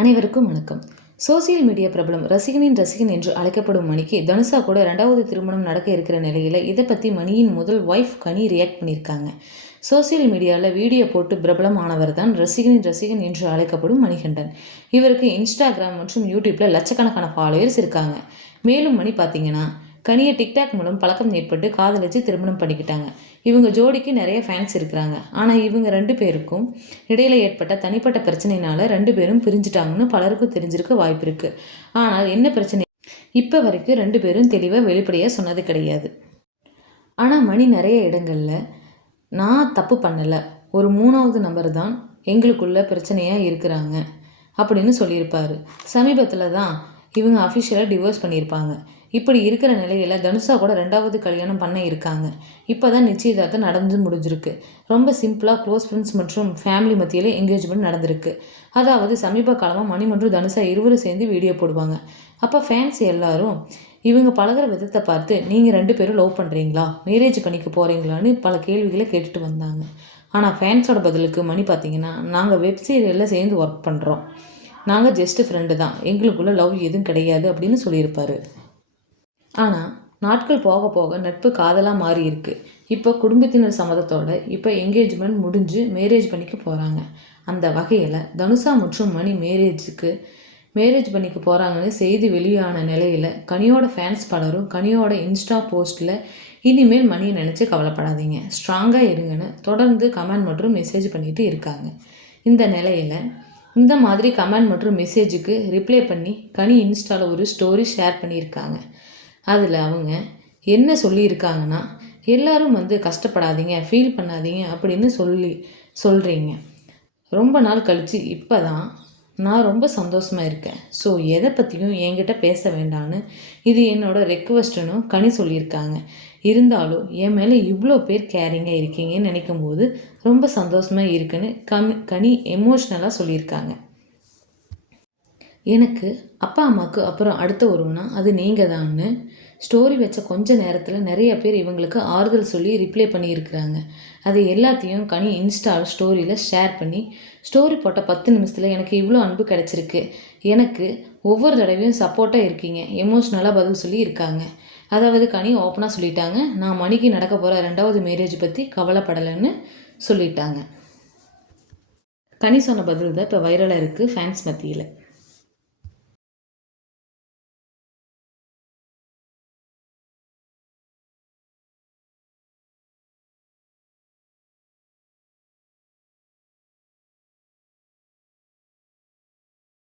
அனைவருக்கும் வணக்கம். Social media பிரபலம் ரசிகனின் ரசிகன் என்று அழைக்கப்படும் மணிக்கு தனுஷா கூட ரெண்டாவது திருமணம் நடக்க இருக்கிற நிலையில் இதை பற்றி மணியின் முதல் ஒய்ஃப் கனி ரியாக்ட் பண்ணியிருக்காங்க. சோசியல் மீடியாவில் வீடியோ போட்டு பிரபலமானவர் தான் ரசிகனின் ரசிகன் என்று அழைக்கப்படும் மணிகண்டன். இவருக்கு இன்ஸ்டாகிராம் மற்றும் யூடியூப்பில் லட்சக்கணக்கான ஃபாலோயர்ஸ் இருக்காங்க. மேலும் மணி பார்த்தீங்கன்னா கனியை டிக்டாக் மூலம் பழக்கம் ஏற்பட்டு காதலிச்சு திருமணம் பண்ணிக்கிட்டாங்க. இவங்க ஜோடிக்கு நிறைய ஃபேன்ஸ் இருக்கிறாங்க. ஆனால் இவங்க ரெண்டு பேருக்கும் இடையில ஏற்பட்ட தனிப்பட்ட பிரச்சனையினால ரெண்டு பேரும் பிரிஞ்சுட்டாங்கன்னு பலருக்கும் தெரிஞ்சிருக்க வாய்ப்பு இருக்குது ஆனால் என்ன பிரச்சனை? இப்போ வரைக்கும் ரெண்டு பேரும் தெளிவாக வெளிப்படையாக சொன்னது கிடையாது. ஆனால் மணி நிறைய இடங்களில் நான் தப்பு பண்ணலை. ஒரு மூணாவது நபர் தான் எங்களுக்குள்ள பிரச்சனையாக இருக்கிறாங்க. அப்படின்னு சொல்லியிருப்பாரு. சமீபத்தில் தான் இவங்க அஃபிஷியலாக டிவோர்ஸ் பண்ணியிருப்பாங்க. இப்படி இருக்கிற நிலையில் தனுஷா கூட ரெண்டாவது கல்யாணம் பண்ண இருக்காங்க. இப்போ தான் நிச்சயதார்த்தம் நடந்து முடிஞ்சிருக்கு. ரொம்ப சிம்பிளாக க்ளோஸ் ஃப்ரெண்ட்ஸ் மற்றும் ஃபேமிலி மத்தியில் என்கேஜ்மெண்ட் நடந்திருக்கு. அதாவது சமீப காலமாக மணி மற்றும் தனுஷா இருவரும் சேர்ந்து வீடியோ போடுவாங்க. அப்போ ஃபேன்ஸ் எல்லாரும் இவங்க பழகுற விதத்தை பார்த்து நீங்கள் ரெண்டு பேரும் லவ் பண்ணுறீங்களா மேரேஜ் பண்ணிக்க போகிறீங்களான்னு பல கேள்விகளை கேட்டுட்டு வந்தாங்க. ஆனால் ஃபேன்ஸோட பதிலுக்கு மணி பார்த்தீங்கன்னா நாங்கள் வெப் சீரியலில் சேர்ந்து ஒர்க் பண்ணுறோம் நாங்கள் ஜஸ்ட் ஃப்ரெண்டு தான். எங்களுக்குள்ளே லவ் எதுவும் கிடையாது அப்படின்னு சொல்லியிருப்பாரு. ஆனால் நாட்கள் போக போக நட்பு காதலாக மாறி இருக்கு. இப்போ குடும்பத்தினர் சம்மதத்தோட இப்போ என்கேஜ்மெண்ட் முடிஞ்சு மேரேஜ் பண்ணிக்க போகிறாங்க அந்த வகையில் தனுஷா மற்றும் மணி மேரேஜுக்கு மேரேஜ் பண்ணிக்க போகிறாங்கன்னு செய்தி வெளியான நிலையில் கனியோட ஃபேன்ஸ் பலரும் கனியோட இன்ஸ்டா போஸ்ட்டில் இனிமேல் மணியை நினச்சி கவலைப்படாதீங்க. ஸ்ட்ராங்காக இருங்கன்னு தொடர்ந்து கமெண்ட் மற்றும் மெசேஜ் பண்ணிட்டு இருக்காங்க. இந்த நிலையில் இந்த மாதிரி கமெண்ட் மற்றும் மெசேஜுக்கு ரிப்ளை பண்ணி கனி இன்ஸ்டாவில் ஒரு ஸ்டோரி ஷேர் பண்ணியிருக்காங்க. அதில் அவங்க என்ன சொல்லியிருக்காங்கன்னா எல்லாரும் வந்து கஷ்டப்படாதீங்க ஃபீல் பண்ணாதீங்க அப்படின்னு சொல்லி சொல்கிறீங்க ரொம்ப நாள் கழித்து இப்போ தான் நான் ரொம்ப சந்தோஷமாக இருக்கேன். ஸோ எதை பற்றியும் என்கிட்ட பேச வேண்டான்னு இது என்னோட ரெக்வஸ்ட்டுன்னு கனி சொல்லியிருக்காங்க. இருந்தாலும் என் மேலே இவ்வளோ பேர் கேரிங்காக இருக்கீங்கன்னு நினைக்கும் போது ரொம்ப சந்தோஷமாக இருக்குன்னு கமி கனி எமோஷ்னலாக சொல்லியிருக்காங்க. எனக்கு அப்பா அம்மாவுக்கு அப்புறம் அடுத்த ஒருவனா அது நீங்கள் தான்னு ஸ்டோரி வச்ச கொஞ்ச நேரத்தில் நிறைய பேர் இவங்களுக்கு ஆறுதல் சொல்லி ரிப்ளை பண்ணியிருக்கிறாங்க. அது எல்லாத்தையும் கனி இன்ஸ்டா ஸ்டோரியில் ஷேர் பண்ணி ஸ்டோரி போட்ட பத்து நிமிஷத்தில் எனக்கு இவ்வளோ அன்பு கிடச்சிருக்கு. எனக்கு ஒவ்வொரு தடவையும் சப்போர்ட்டாக இருக்கீங்க. எமோஷ்னலாக பதில் சொல்லி இருக்காங்க. அதாவது கனி ஓப்பனாக சொல்லிட்டாங்க நான் மணிக்கு நடக்க போகிற ரெண்டாவது மேரேஜ் பற்றி கவலைப்படலைன்னு சொல்லிட்டாங்க. கனி சொன்ன பதில் தான் இப்போ வைரலாக இருக்குது ஃபேன்ஸ் மத்தியில்.